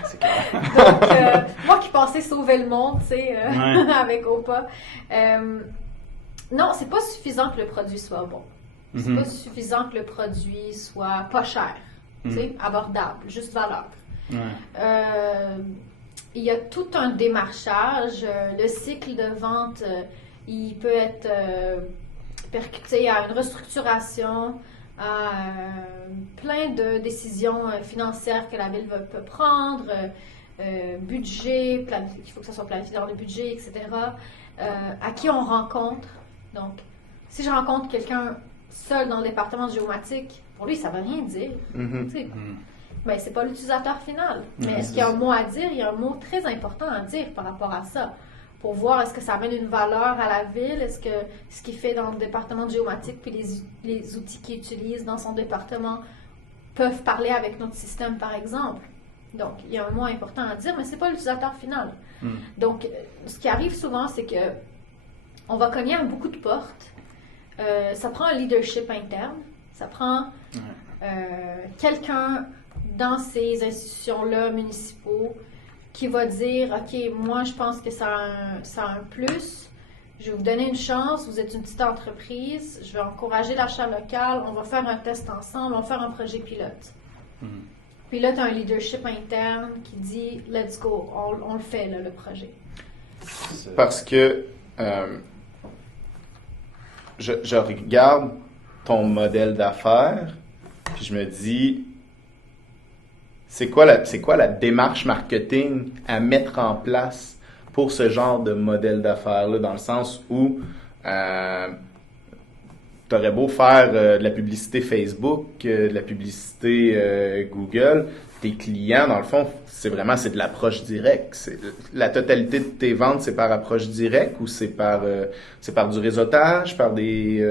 C'est clair. Donc, moi qui pensais sauver le monde, tu sais, avec OPA. Non, c'est pas suffisant que le produit soit bon. C'est pas suffisant que le produit soit pas cher, tu sais, abordable, juste valeur. Il y a tout un démarchage. Le cycle de vente, il peut être percuté à une restructuration, à plein de décisions financières que la ville peut prendre, budget, il faut que ça soit planifié dans le budget, etc. À qui on rencontre. Donc, si je rencontre quelqu'un seul dans le département de géomatique, pour lui, ça ne veut rien dire. Ben, c'est pas l'utilisateur final. Mais est-ce qu'il y a un mot à dire? Il y a un mot très important à dire par rapport à ça. Pour voir est-ce que ça amène une valeur à la ville, est-ce que ce qu'il fait dans le département de géomatique puis les outils qu'il utilise dans son département peuvent parler avec notre système, par exemple. Donc, il y a un mot important à dire, mais c'est pas l'utilisateur final. Donc, ce qui arrive souvent, c'est que on va cogner à beaucoup de portes. Ça prend un leadership interne. Ça prend quelqu'un dans ces institutions-là, municipaux, qui va dire, OK, moi, je pense que ça a un plus. Je vais vous donner une chance. Vous êtes une petite entreprise. Je vais encourager l'achat local. On va faire un test ensemble. On va faire un projet pilote. Puis là, tu as un leadership interne qui dit, let's go, on le fait, là, le projet. Parce que je regarde ton modèle d'affaires, puis je me dis, c'est quoi la démarche marketing à mettre en place pour ce genre de modèle d'affaires-là, dans le sens où t'aurais beau faire de la publicité Facebook, de la publicité Google, tes clients, dans le fond, c'est de l'approche directe. La totalité de tes ventes, c'est par approche directe ou c'est par du réseautage, par des...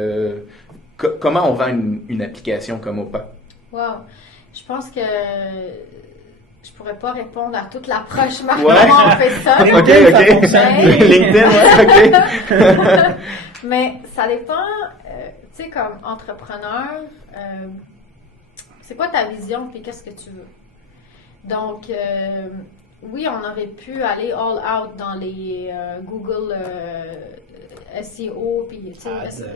comment on vend une application comme Opa? Wow. Je pense que je pourrais pas répondre à toute l'approche marketing, comment on fait ça. OK. LinkedIn, ouais, OK. Mais ça dépend, tu sais, comme entrepreneur, c'est quoi ta vision puis qu'est-ce que tu veux? Donc, oui, on aurait pu aller all out dans les Google SEO, puis tu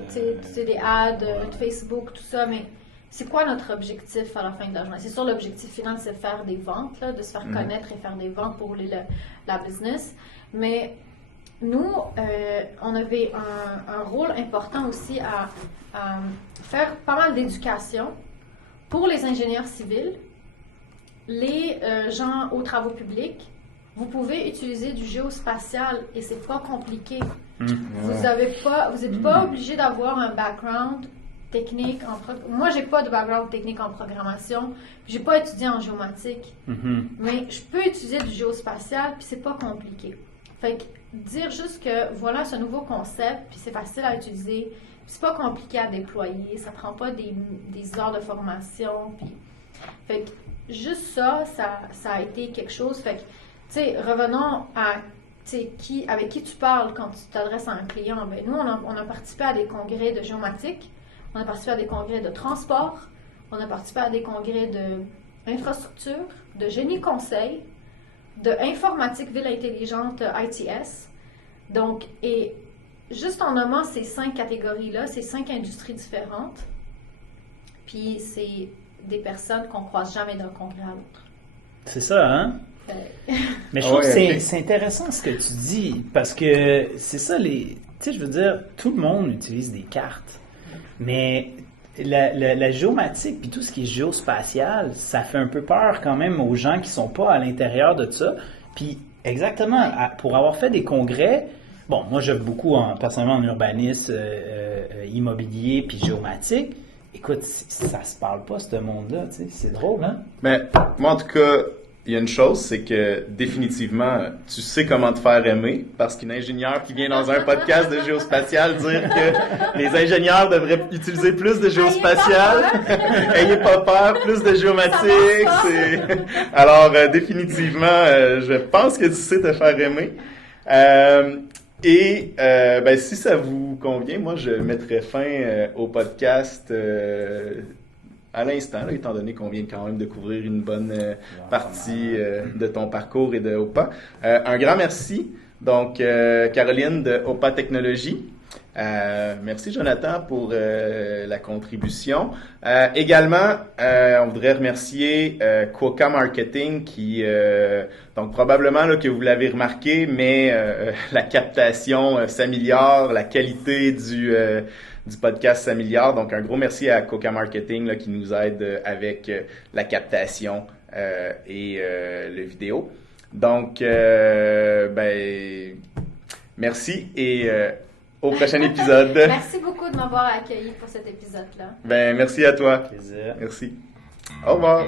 sais, des ads, Facebook, tout ça, mais c'est quoi notre objectif à la fin de la journée? C'est sûr, l'objectif final, c'est de faire des ventes, là, de se faire connaître et faire des ventes pour rouler la business. Mais nous, on avait un rôle important aussi à faire pas mal d'éducation pour les ingénieurs civils, les gens aux travaux publics. Vous pouvez utiliser du géospatial et c'est pas compliqué. Vous n'êtes pas obligé d'avoir un background technique moi j'ai pas de background technique en programmation, puis j'ai pas étudié en géomatique, mais je peux utiliser du géospatial puis c'est pas compliqué. Fait que dire juste que voilà ce nouveau concept puis c'est facile à utiliser, puis c'est pas compliqué à déployer, ça prend pas des heures de formation, puis fait que juste ça a été quelque chose. Fait que tu sais, revenons à avec qui tu parles quand tu t'adresses à un client. Ben nous on a participé à des congrès de géomatique. On a participé à des congrès de transport, on a participé à des congrès d'infrastructure, de génie conseil, de informatique, ville intelligente, ITS. Donc, et juste en nommant ces 5 catégories-là, ces 5 industries différentes, puis c'est des personnes qu'on croise jamais d'un congrès à l'autre. C'est ça, hein? Mais je trouve que c'est intéressant ce que tu dis, parce que c'est ça, tu sais, je veux dire, tout le monde utilise des cartes. Mais la géomatique puis tout ce qui est géospatial, ça fait un peu peur quand même aux gens qui sont pas à l'intérieur de ça. Puis exactement, pour avoir fait des congrès, bon, moi j'aime beaucoup personnellement en urbanisme, immobilier puis géomatique. Écoute, ça se parle pas ce monde-là, tu sais, c'est drôle, hein? Mais moi en tout cas, il y a une chose, c'est que définitivement, tu sais comment te faire aimer, parce qu'une ingénieure qui vient dans un podcast de géospatial dire que les ingénieurs devraient utiliser plus de géospatial, ayez pas peur, plus de géomatique. Alors, définitivement, je pense que tu sais te faire aimer. Si ça vous convient, moi, je mettrai fin au podcast à l'instant, là, étant donné qu'on vient quand même de couvrir une bonne partie de ton parcours et de OPA. Un grand merci, donc Caroline de OPA Technologies. Merci Jonathan pour la contribution. Également, on voudrait remercier Quokka Marketing qui, donc probablement là, que vous l'avez remarqué, mais la captation s'améliore, la qualité du podcast s'améliore. Donc, un gros merci à Quokka Marketing là, qui nous aide avec la captation et le vidéo. Donc, merci et au prochain épisode. Merci beaucoup de m'avoir accueilli pour cet épisode-là. Merci à toi. Plaisir. Merci. Au revoir.